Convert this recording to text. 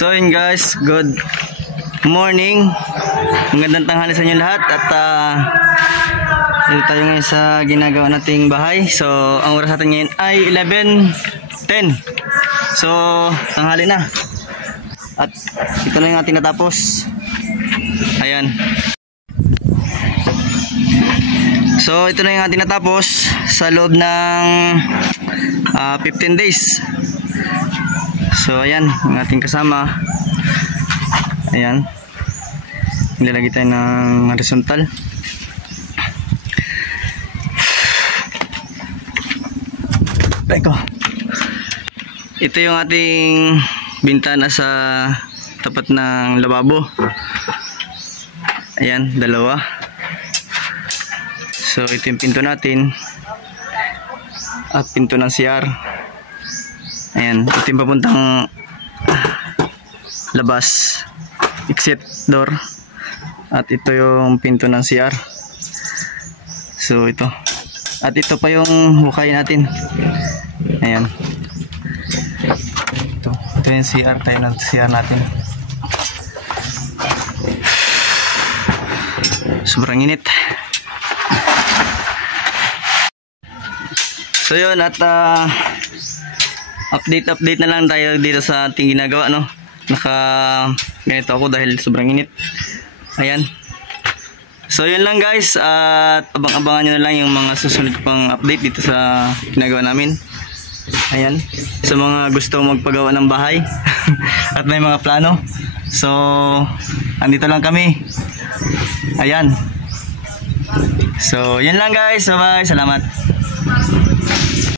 So yun guys, good morning. Magandang tanghali sa inyo lahat. At dito tayo ngayon sa ginagawa nating bahay. So ang oras natin ngayon ay 11:10. So tanghali na. At ito na yung ating natapos. Ayan. So ito na yung ating natapos sa loob ng 15 days. So ayan, ang ating kasama. Ayan. Nilalagay tayo ng horizontal. Teko. Ito yung ating bintana sa tapat ng lababo. Ayan, dalawa. So ito yung pinto natin. At pinto ng CR. Ayan, ito yung papuntang labas, exit door. At ito yung pinto ng CR. So ito. At ito pa yung hukay natin. Ayan. Ito yung CR, tayo ng CR natin. Sobrang init. So yun, at update na lang tayo dito sa ating ginagawa, no? Ganito ako dahil sobrang init. Ayan. So yun lang guys, at abang-abangan nyo na lang yung mga susunod pang update dito sa ginagawa namin. Ayan. Sa mga gusto magpagawa ng bahay at may mga plano. So andito lang kami. Ayan. So yun lang guys, bye-bye, salamat.